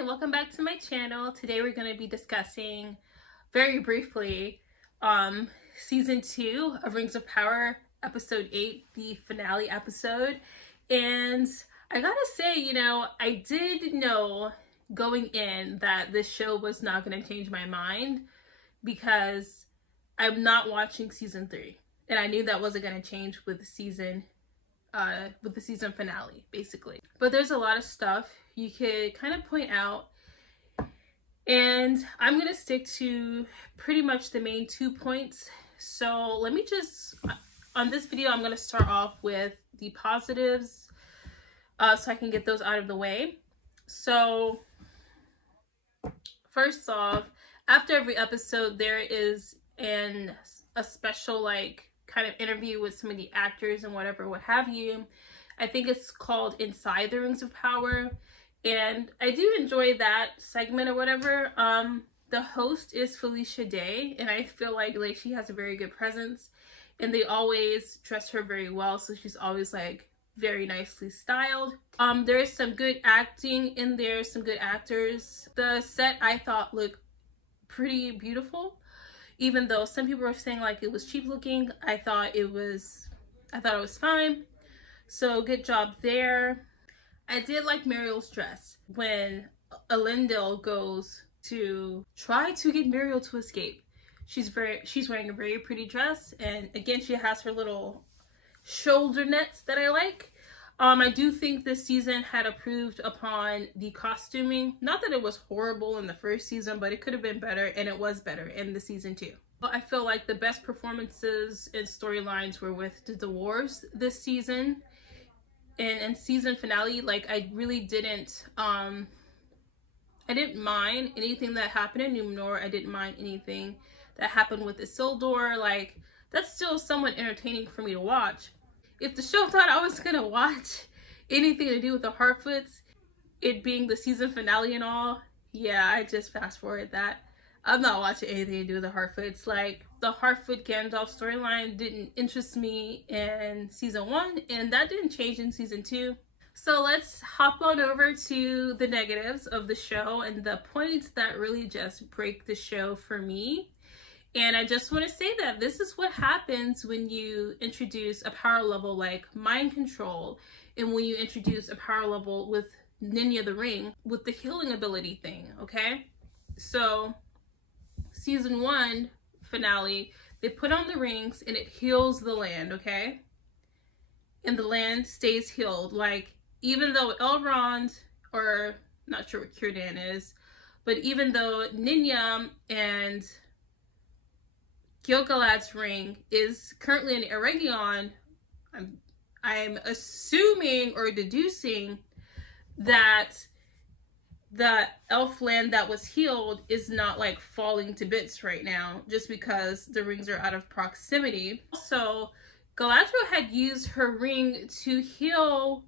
Hi, welcome back to my channel. Today we're going to be discussing very briefly season 2 of Rings of Power, episode 8, the finale episode. And I gotta say, I did know going in that this show was not going to change my mind because I'm not watching season 3. And I knew that wasn't going to change with the season finale, basically. But there's a lot of stuff you could kind of point out, and I'm gonna stick to pretty much the main 2 points. So let me just, on this video, I'm gonna start off with the positives so I can get those out of the way. So first off, after every episode there is a special kind of interview with some of the actors and whatever, what have you. I think it's called Inside the Rings of Power, and I do enjoy that segment or whatever. The host is Felicia Day, and I feel like she has a very good presence, and they always dress her very well, so she's always very nicely styled. There is some good acting in there, some good actors. The set I thought looked pretty beautiful. Even though some people were saying it was cheap looking, I thought it was fine. So good job there. I did like Muriel's dress when Elendil goes to try to get Muriel to escape. She's wearing a very pretty dress, and again she has her little shoulder nets that I like. I do think this season had improved upon the costuming. Not that it was horrible in the first season, but it could have been better, and it was better in the season 2. I feel like the best performances and storylines were with the dwarves this season. And in season finale, I really didn't, I didn't mind anything that happened in Numenor. I didn't mind anything that happened with Isildur. That's still somewhat entertaining for me to watch. If the show thought I was gonna watch anything to do with the Harfoots, it being the season finale and all, yeah, I just fast forward that. I'm not watching anything to do with the Harfoots. The Harfoot Gandalf storyline didn't interest me in season 1, and that didn't change in season 2. So let's hop on over to the negatives of the show and the points that really just break the show for me. And I just want to say that this is what happens when you introduce a power level like mind control, and when you introduce a power level with Ninja the Ring with the healing ability thing, okay? So season 1 finale, they put on the rings and it heals the land, okay? And the land stays healed. Even though Elrond, or not sure what Círdan is, but even though Ninja and Gil-galad's ring is currently in Eregion, I'm assuming or deducing that the elf land that was healed is not falling to bits right now just because the rings are out of proximity. So Galadriel had used her ring to heal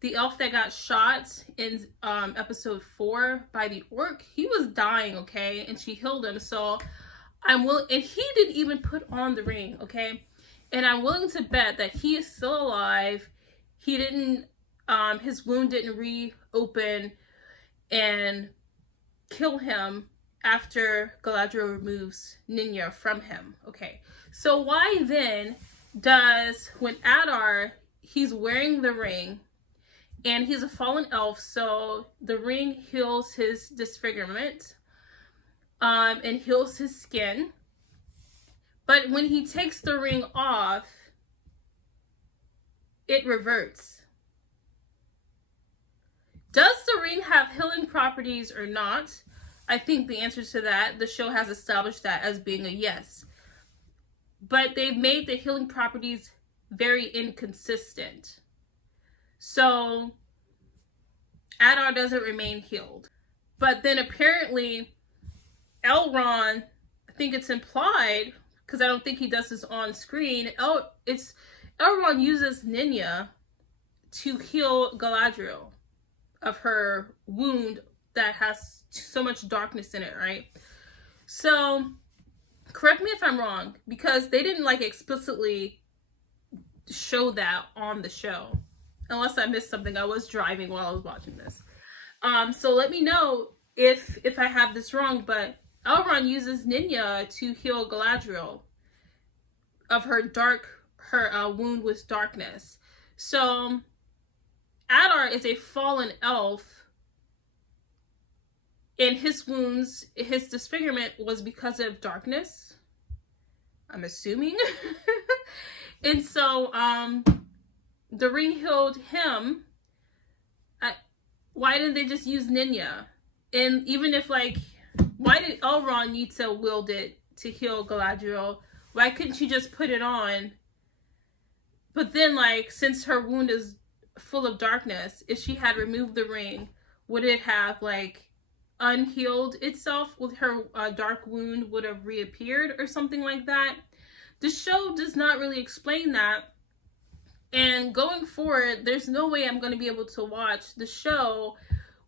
the elf that got shot in episode 4 by the orc. He was dying, okay, and she healed him. So I'm willing, and he didn't even put on the ring, okay, and I'm willing to bet that he is still alive. He didn't, his wound didn't reopen and kill him after Galadriel removes Ninja from him, okay? So why then does, when Adar, he's wearing the ring, and he's a fallen elf, so the ring heals his disfigurement, and heals his skin. But when he takes the ring off, it reverts. Does the ring have healing properties or not? I think the answer to that, the show has established that as being a yes. But they've made the healing properties very inconsistent. So Adar doesn't remain healed. But then apparently Elrond, I think it's implied, because I don't think he does this on screen, Elrond uses Ninja to heal Galadriel of her wound that has so much darkness in it, right? So correct me if I'm wrong, because they didn't explicitly show that on the show, unless I missed something. I was driving while I was watching this. So let me know if I have this wrong, but Elrond uses Ninya to heal Galadriel of her wound with darkness. So Adar is a fallen elf, and his wounds, his disfigurement was because of darkness, I'm assuming. And so the ring healed him. Why didn't they just use Ninya? And even if, like, why did Elrond need to wield it to heal Galadriel? Why couldn't she just put it on? But then, like, since her wound is full of darkness, if she had removed the ring, would it have, like, unhealed itself? With her dark wound would have reappeared or something like that? The show does not really explain that. And going forward, there's no way I'm going to be able to watch the show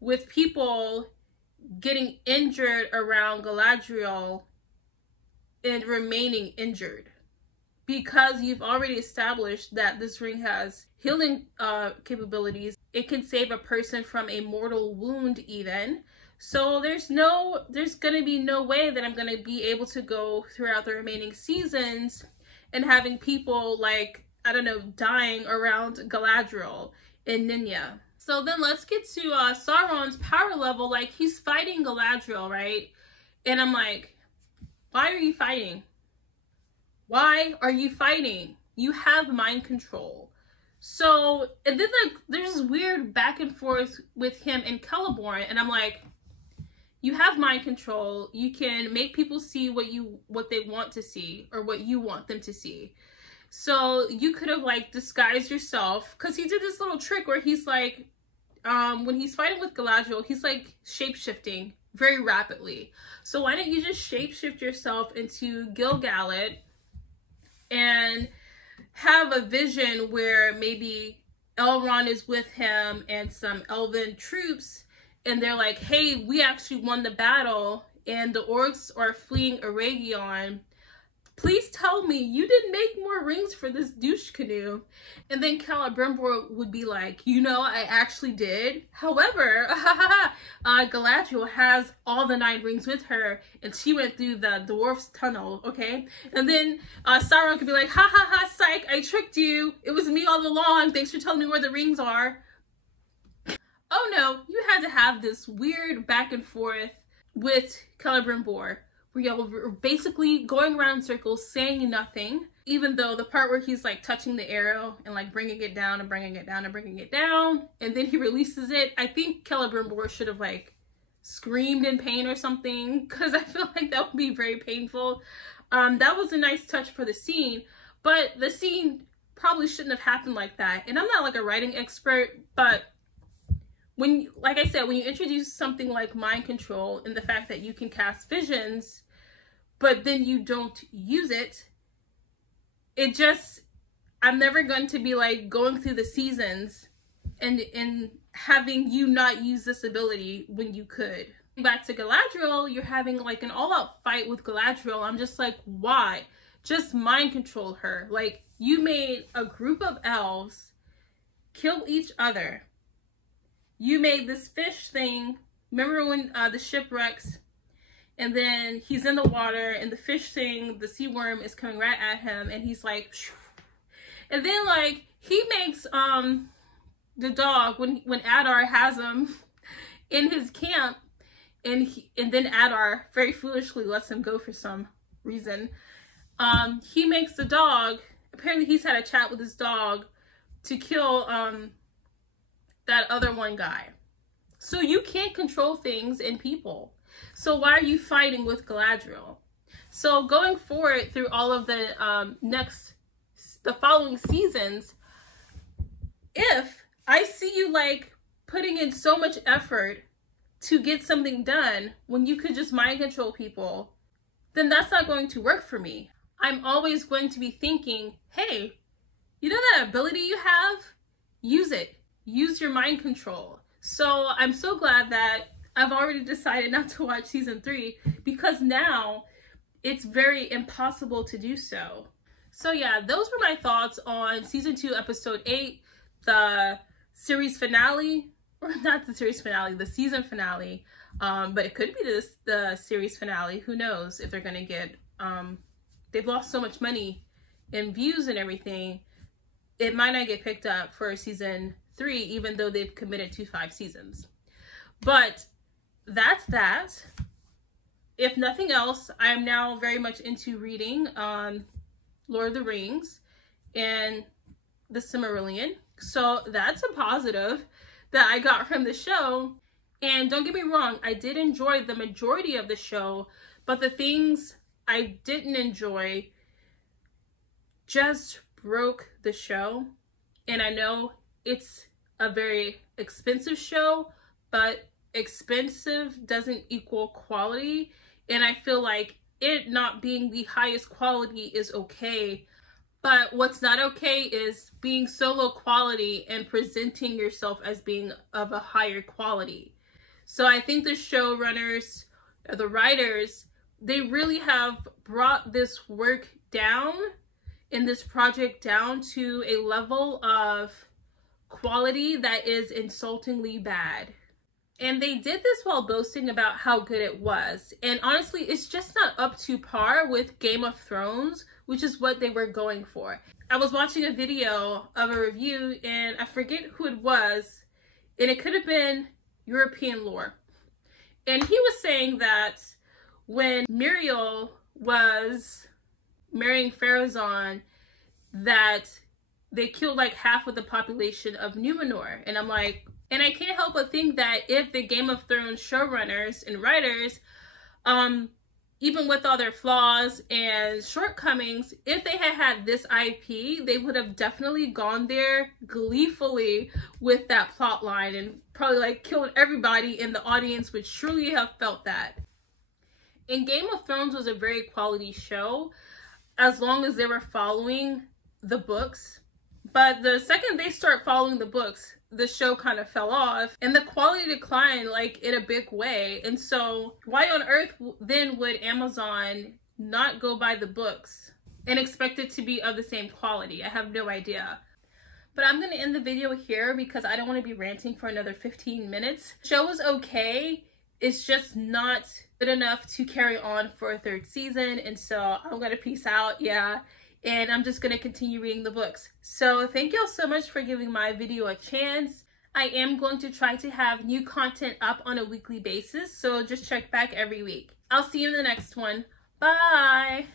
with people getting injured around Galadriel and remaining injured. Because you've already established that this ring has healing capabilities. It can save a person from a mortal wound even. So there's going to be no way that I'm going to be able to go throughout the remaining seasons and having people, like, I don't know, dying around Galadriel and Ninya. So then let's get to Sauron's power level. Like, he's fighting Galadriel, right? And I'm like, why are you fighting? Why are you fighting? You have mind control. So, and then, like, there's this weird back and forth with him and Celeborn, and I'm like, you have mind control. You can make people see what they want to see, or what you want them to see. So you could have, like, disguised yourself, because he did this little trick where he's like, when he's fighting with Galadriel, he's like shape-shifting very rapidly. So why don't you just shape-shift yourself into Gil-galad and have a vision where maybe Elrond is with him and some elven troops, and they're like, hey, we actually won the battle and the orcs are fleeing Eregion. Please tell me you didn't make more rings for this douche canoe. And then Celebrimbor would be like, you know, I actually did. However, Galadriel has all the 9 rings with her, and she went through the dwarf's tunnel, okay? And then Sauron could be like, ha ha ha, psych, I tricked you. It was me all along. Thanks for telling me where the rings are. Oh no, you had to have this weird back and forth with Celebrimbor, where y'all were basically going around in circles, saying nothing, even though the part where he's like touching the arrow and like bringing it down and bringing it down and bringing it down, and then he releases it, I think Celebrimbor should have like screamed in pain or something, because I feel like that would be very painful. That was a nice touch for the scene, but the scene probably shouldn't have happened like that. And I'm not like a writing expert, but when, like I said, when you introduce something like mind control and the fact that you can cast visions, but then you don't use it, it just, I'm never going to be like going through the seasons and having you not use this ability when you could. Back to Galadriel, you're having like an all-out fight with Galadriel. I'm just like, why? Just mind control her. Like, you made a group of elves kill each other. You made this fish thing. Remember when the shipwrecks, and then he's in the water and the fish thing, the sea worm is coming right at him, and he's like, phew. And then like he makes the dog when Adar has him in his camp, and then Adar very foolishly lets him go for some reason. He makes the dog, apparently he's had a chat with his dog to kill that other one guy. So you can't control things and people. So why are you fighting with Galadriel? So going forward through all of the the following seasons, if I see you like putting in so much effort to get something done when you could just mind control people, then that's not going to work for me. I'm always going to be thinking, hey, you know that ability you have? Use it. Use your mind control. So I'm so glad that I've already decided not to watch season 3, because now it's very impossible to do so. So yeah, those were my thoughts on season 2, episode 8, the series finale or not the series finale, the season finale. But it could be the series finale. Who knows if they're going to get, they've lost so much money in views and everything. It might not get picked up for season 3, even though they've committed to 5 seasons. But that's that. If nothing else, I am now very much into reading Lord of the Rings and the Silmarillion. So that's a positive that I got from the show. And don't get me wrong, I did enjoy the majority of the show, but the things I didn't enjoy just broke the show. And I know it's a very expensive show, but expensive doesn't equal quality. And I feel like it not being the highest quality is okay. But what's not okay is being so low quality and presenting yourself as being of a higher quality. So I think the showrunners, the writers, they really have brought this work down and this project down to a level of quality that is insultingly bad. And they did this while boasting about how good it was. And honestly, it's just not up to par with Game of Thrones, which is what they were going for. I was watching a video of a review, and I forget who it was, and it could have been European Lore. And he was saying that when Muriel was marrying Pharazôn, that they killed like half of the population of Numenor. And I'm like, and I can't help but think that if the Game of Thrones showrunners and writers, even with all their flaws and shortcomings, if they had had this IP, they would have definitely gone there gleefully with that plot line and probably like killed everybody in the audience would surely have felt that. And Game of Thrones was a very quality show as long as they were following the books. But the second they start following the books, the show kind of fell off and the quality declined like in a big way. And so why on earth then would Amazon not go by the books and expect it to be of the same quality? I have no idea. But I'm going to end the video here because I don't want to be ranting for another 15 minutes. The show was okay. It's just not good enough to carry on for a 3rd season. And so I'm going to peace out. Yeah. And I'm just going to continue reading the books. So thank y'all so much for giving my video a chance. I am going to try to have new content up on a weekly basis. So just check back every week. I'll see you in the next one. Bye.